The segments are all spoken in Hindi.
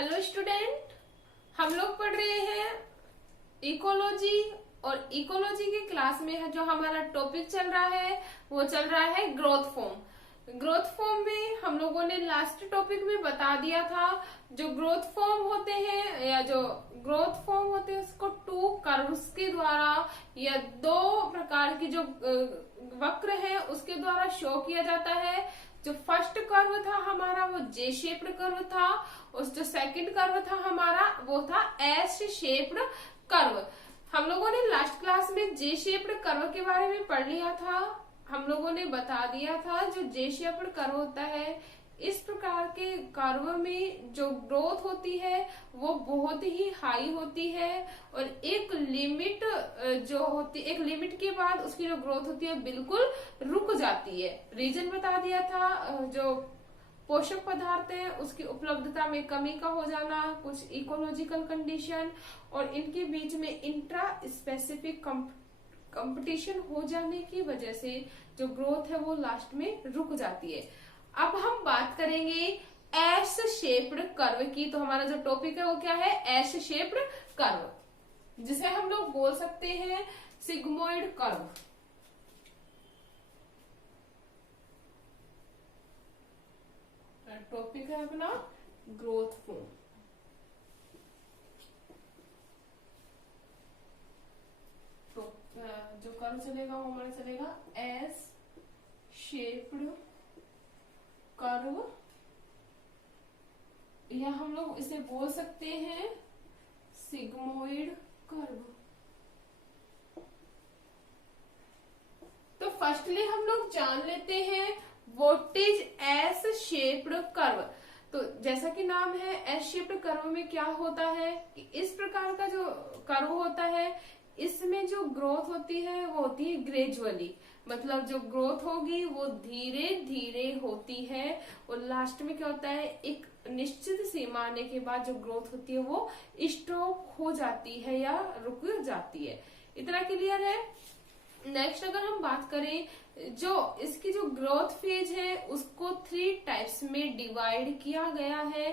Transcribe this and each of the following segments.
हेलो स्टूडेंट, हम लोग पढ़ रहे हैं इकोलॉजी। और इकोलॉजी की क्लास में जो हमारा टॉपिक चल रहा है वो चल रहा है ग्रोथ फॉर्म। ग्रोथ फॉर्म में हम लोगों ने लास्ट टॉपिक में बता दिया था जो ग्रोथ फॉर्म होते हैं या जो ग्रोथ फॉर्म होते हैं उसको टू कर्व्स के द्वारा या दो प्रकार की जो वक्र है उसके द्वारा शो किया जाता है। जो फर्स्ट कर्व था हमारा वो जे शेप्ड कर्व था और जो सेकंड कर्व था हमारा वो था एस शेप्ड कर्व। हम लोगों ने लास्ट क्लास में जे शेप्ड कर्व के बारे में पढ़ लिया था। हम लोगों ने बता दिया था जो जे शेप्ड कर्व होता है इस प्रकार के कर्व में जो ग्रोथ होती है वो बहुत ही हाई होती है और एक लिमिट एक लिमिट के बाद उसकी जो ग्रोथ होती है बिल्कुल रुक जाती है। रीजन बता दिया था जो पोषक पदार्थ है उसकी उपलब्धता में कमी का हो जाना, कुछ इकोलॉजिकल कंडीशन और इनके बीच में इंट्रा स्पेसिफिक कंपटीशन हो जाने की वजह से जो ग्रोथ है वो लास्ट में रुक जाती है। अब हम बात करेंगे एस शेप्ड कर्व की। तो हमारा जो टॉपिक है वो क्या है? एस शेप्ड कर्व, जिसे हम लोग बोल सकते हैं सिग्मोइड कर्व। टॉपिक है अपना ग्रोथ फॉर्म। तो जो कर्व चलेगा वो हमारा चलेगा एस शेप्ड कर्व, या हम लोग इसे बोल सकते हैं सिग्मोइड कर्व। तो फर्स्टली हम लोग जान लेते हैं what is S shaped curve. तो जैसा कि नाम है एस शेप्ड कर्व में क्या होता है कि इस प्रकार का जो कर्व होता है इसमें जो ग्रोथ होती है वो होती है ग्रेजुअली, मतलब जो ग्रोथ होगी वो धीरे धीरे होती है और लास्ट में क्या होता है एक निश्चित सीमा आने के बाद जो ग्रोथ होती है वो स्टॉप हो जाती है या रुक जाती है। इतना क्लियर है? नेक्स्ट अगर हम बात करें जो इसकी जो ग्रोथ फेज है उसको 3 टाइप्स में डिवाइड किया गया है।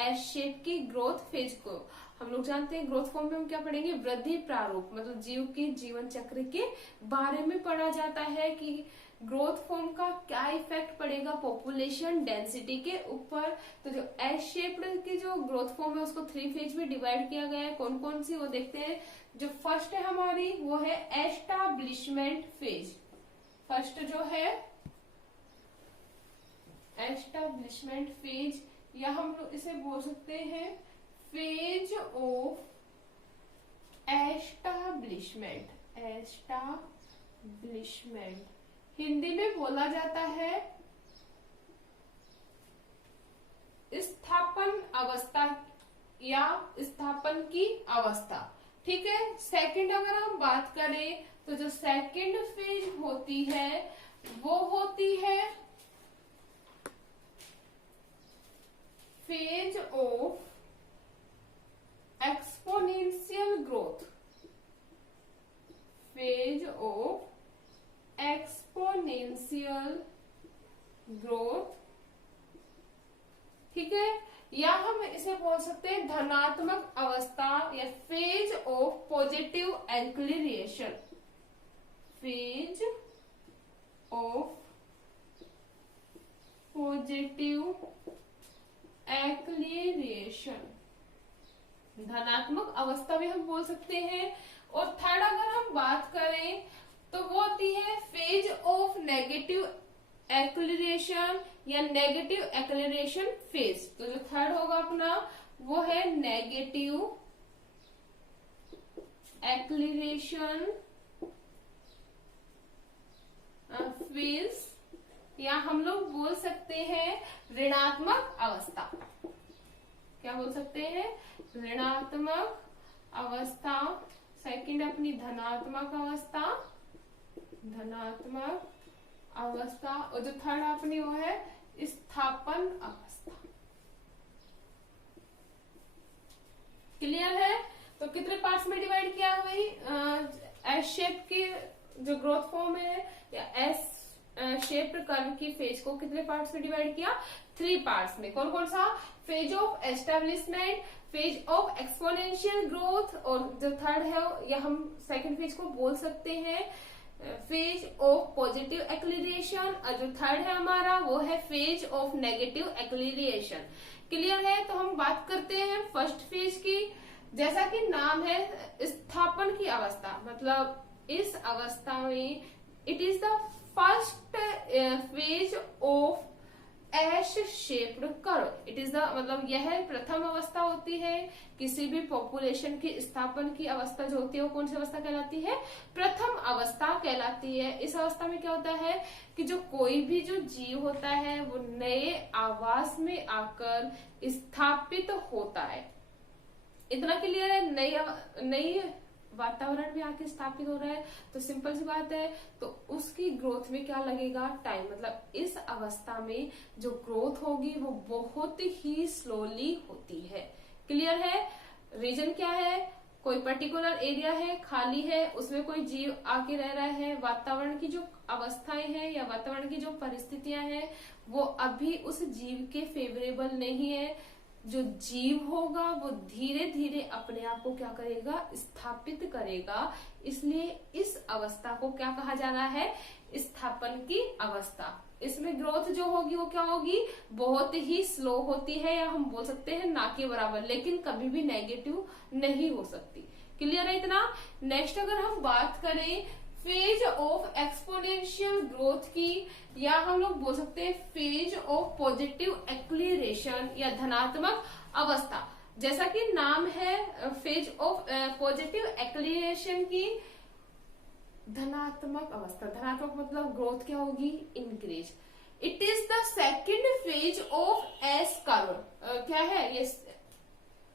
एस शेप की ग्रोथ फेज को हम लोग जानते हैं ग्रोथ फॉर्म में हम क्या पढ़ेंगे? वृद्धि प्रारूप, मतलब जीव के जीवन चक्र के बारे में पढ़ा जाता है कि ग्रोथ फॉर्म का क्या इफेक्ट पड़ेगा पॉपुलेशन डेंसिटी के ऊपर। तो जो एस शेप्ड की जो ग्रोथ फॉर्म है उसको 3 फेज में डिवाइड किया गया है। कौन कौन सी वो देखते हैं। जो फर्स्ट है हमारी वो है एस्टाब्लिशमेंट फेज। फर्स्ट जो है एस्टाब्लिशमेंट फेज, या हम लोग इसे बोल सकते हैं phase of establishment. Establishment Hindi में बोला जाता है स्थापन अवस्था या स्थापन की अवस्था। ठीक है। सेकंड अगर हम बात करें तो जो सेकंड फेज होती है वो होती है phase of exponential growth. Phase of exponential growth. ठीक है। या हम इसे बोल सकते हैं धनात्मक अवस्था या phase of positive acceleration. Phase of positive acceleration, धनात्मक अवस्था भी हम बोल सकते हैं। और थर्ड अगर हम बात करें तो वो होती है फेज ऑफ नेगेटिव एक्सीलरेशन या नेगेटिव एक्सीलरेशन फेज। तो जो थर्ड होगा अपना वो है नेगेटिव एक्सीलरेशन फेज, या हम लोग बोल सकते हैं ऋणात्मक अवस्था। क्या बोल सकते हैं? ऋणात्मक अवस्था। सेकंड अपनी धनात्मक अवस्था, धनात्मक अवस्था। और जो थर्ड अपनी वो है स्थापन अवस्था। क्लियर है? तो कितने पार्ट्स में डिवाइड किया हुई एस शेप की जो ग्रोथ फॉर्म है या एस शेप्ड कर्व की फेज को कितने पार्ट्स में डिवाइड किया? 3 पार्ट्स में। कौन कौन सा? Phase of establishment, phase of exponential growth, और जो थर्ड है या हम सेकंड फेज को बोल सकते हैं फेज ऑफ पॉजिटिव एक्सीलरेशन, और जो थर्ड है हमारा वो है phase of negative acceleration. Clear है? तो हम बात करते हैं फर्स्ट फेज की। जैसा कि नाम है स्थापन की अवस्था, मतलब इस अवस्था में it is the first phase of S shaped curve. It is the मतलब यह प्रथम अवस्था होती है किसी भी पॉपुलेशन की स्थापन की अवस्था जो होती है वो कौन सी अवस्था कहलाती है? प्रथम अवस्था कहलाती है। इस अवस्था में क्या होता है कि जो कोई भी जो जीव होता है वो नए आवास में आकर स्थापित होता है। इतना क्लियर है? नई वातावरण में आके स्थापित हो रहा है तो सिंपल सी बात है, तो उसकी ग्रोथ में क्या लगेगा? टाइम। मतलब इस अवस्था में जो ग्रोथ होगी वो बहुत ही स्लोली होती है। क्लियर है? रीजन क्या है? कोई पर्टिकुलर एरिया है, खाली है, उसमें कोई जीव आके रह रहा है, वातावरण की जो अवस्थाएं हैं या वातावरण की जो परिस्थितियां हैं वो अभी उस जीव के फेवरेबल नहीं है। जो जीव होगा वो धीरे धीरे अपने आप को क्या करेगा? स्थापित करेगा। इसलिए इस अवस्था को क्या कहा जा रहा है? स्थापन की अवस्था। इसमें ग्रोथ जो होगी वो क्या होगी? बहुत ही स्लो होती है, या हम बोल सकते हैं ना के बराबर, लेकिन कभी भी नेगेटिव नहीं हो सकती। क्लियर है इतना? नेक्स्ट अगर हम बात करें फेज ऑफ एक्सपोनेंशियल ग्रोथ की, या हम लोग बोल सकते हैं फेज ऑफ पॉजिटिव एक्सीलरेशन या धनात्मक अवस्था। जैसा कि नाम है फेज ऑफ पॉजिटिव एक्सीलरेशन की, धनात्मक अवस्था। धनात्मक मतलब ग्रोथ क्या होगी? Increase. It is the second phase of S curve. क्या है ये?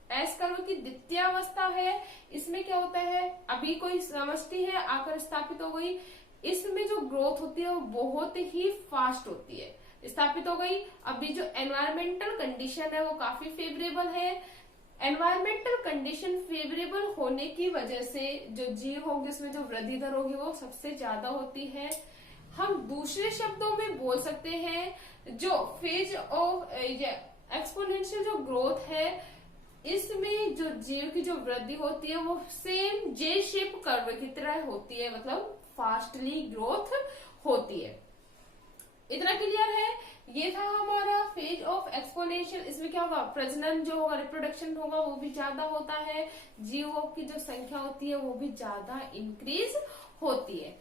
एस कर्व की द्वितीय अवस्था है। इसमें क्या होता है? अभी कोई समष्टि है आकर स्थापित हो गई, इसमें जो ग्रोथ होती है वो बहुत ही फास्ट होती है। स्थापित हो गई, अभी जो एनवायरमेंटल कंडीशन है वो काफी फेवरेबल है। एनवायरमेंटल कंडीशन फेवरेबल होने की वजह से जो जीव होगी उसमें जो वृद्धि दर होगी वो सबसे ज्यादा होती है। हम दूसरे शब्दों में बोल सकते हैं जो फेज ऑफ एक्सपोनेंशियल जो ग्रोथ है इसमें जो जीव की जो वृद्धि होती है वो सेम जे शेप कर्व की तरह होती है, मतलब फास्टली ग्रोथ होती है। इतना क्लियर है? ये था हमारा फेज ऑफ एक्सपोनेंशियल। इसमें क्या होगा? प्रजनन जो होगा, रिप्रोडक्शन होगा वो भी ज्यादा होता है, जीवों की जो संख्या होती है वो भी ज्यादा इंक्रीज होती है।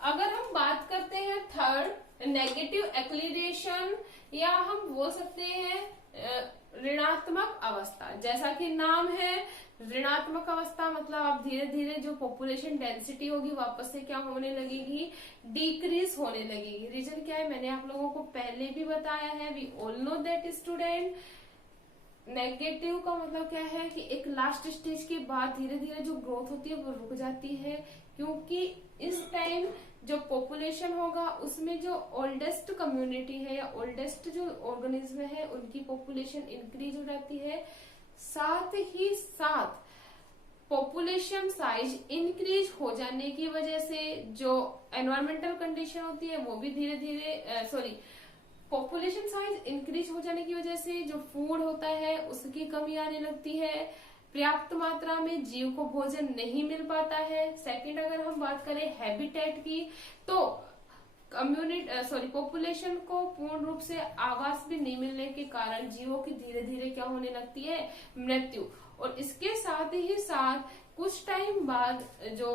अगर हम बात करते हैं थर्ड नेगेटिव एक्सीलरेशन, या हम बोल सकते हैं ऋणात्मक अवस्था। जैसा कि नाम है ऋणात्मक अवस्था, मतलब अब धीरे धीरे जो पॉपुलेशन डेंसिटी होगी वापस से क्या होने लगेगी? डिक्रीज होने लगेगी। रीजन क्या है? मैंने आप लोगों को पहले भी बताया है। We all know that student, negative का मतलब क्या है कि एक लास्ट स्टेज के बाद धीरे धीरे जो ग्रोथ होती है वो रुक जाती है, क्योंकि इस टाइम जो पॉपुलेशन होगा उसमें जो ओल्डेस्ट कम्युनिटी है या ओल्डेस्ट जो ऑर्गेनिज्म है उनकी पॉपुलेशन इंक्रीज हो जाती है। साथ ही साथ पॉपुलेशन साइज इंक्रीज हो जाने की वजह से जो एनवायरमेंटल कंडीशन होती है वो भी धीरे धीरे पॉपुलेशन साइज इंक्रीज हो जाने की वजह से जो फूड होता है उसकी कमी आने लगती है, पर्याप्त मात्रा में जीव को भोजन नहीं मिल पाता है। सेकंड अगर हम बात करें हैबिटेट की, तो पॉपुलेशन को पूर्ण रूप से आवास भी नहीं मिलने के कारण जीवों की धीरे धीरे क्या होने लगती है? मृत्यु। और इसके साथ ही साथ कुछ टाइम बाद जो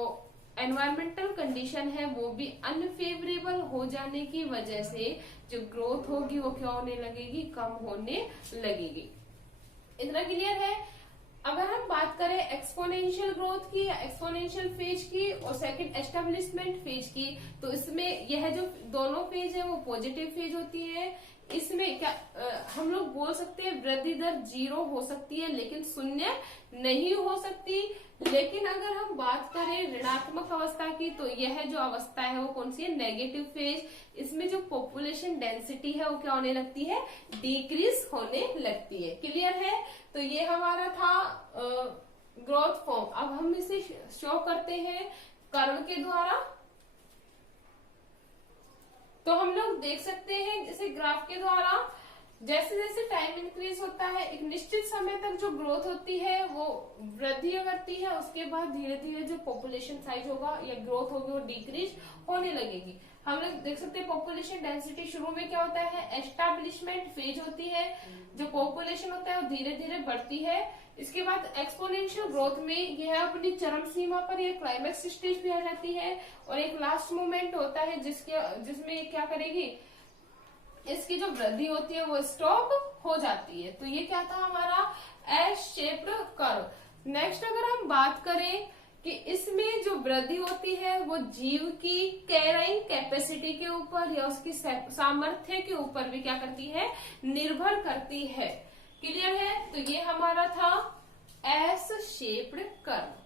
एनवायरमेंटल कंडीशन है वो भी अनफेवरेबल हो जाने की वजह से जो ग्रोथ होगी वो क्या होने लगेगी? कम होने लगेगी। इतना क्लियर है? अगर हम बात करें एक्सपोनेंशियल ग्रोथ की या एक्सपोनेंशियल फेज की और सेकंड एस्टेब्लिशमेंट फेज की, तो इसमें यह जो दोनों फेज है वो पॉजिटिव फेज होती है। इसमें क्या हम लोग बोल सकते हैं वृद्धि दर 0 हो सकती है लेकिन शून्य नहीं हो सकती। लेकिन अगर हम बात करें ऋणात्मक अवस्था की, तो यह जो अवस्था है वो कौन सी है? Negative phase. इसमें जो पॉपुलेशन डेंसिटी है वो क्या होने लगती है? डिक्रीज होने लगती है। क्लियर है? तो ये हमारा था ग्रोथ फॉर्म। अब हम इसे शो करते हैं कर्व के द्वारा। तो हम लोग देख सकते हैं इसे ग्राफ के द्वारा, जैसे जैसे टाइम इंक्रीज होता है, एक निश्चित समय तक जो ग्रोथ होती है वो वृद्धि करती है, उसके बाद धीरे धीरे जो पॉपुलेशन साइज होगा या ग्रोथ होगी वो डिक्रीज होने लगेगी। हम लोग देख सकते हैं पॉपुलेशन डेंसिटी शुरू में क्या होता है, एस्टैब्लिशमेंट फेज होती है, जो पॉपुलेशन होता है वो धीरे धीरे बढ़ती है। इसके बाद एक्सपोनेंशियल ग्रोथ में यह अपनी चरम सीमा पर यह क्लाइमेक्स स्टेज पे आ जाती है, और एक लास्ट मोमेंट होता है जिसमें क्या करेगी, इसकी जो वृद्धि होती है वो स्टॉप हो जाती है। तो ये क्या था हमारा एस शेप्ड कर्व। नेक्स्ट अगर हम बात करें कि इसमें जो वृद्धि होती है वो जीव की कैरिंग कैपेसिटी के ऊपर या उसकी सामर्थ्य के ऊपर भी क्या करती है, निर्भर करती है। क्लियर है? तो ये हमारा था एस शेप्ड कर्व।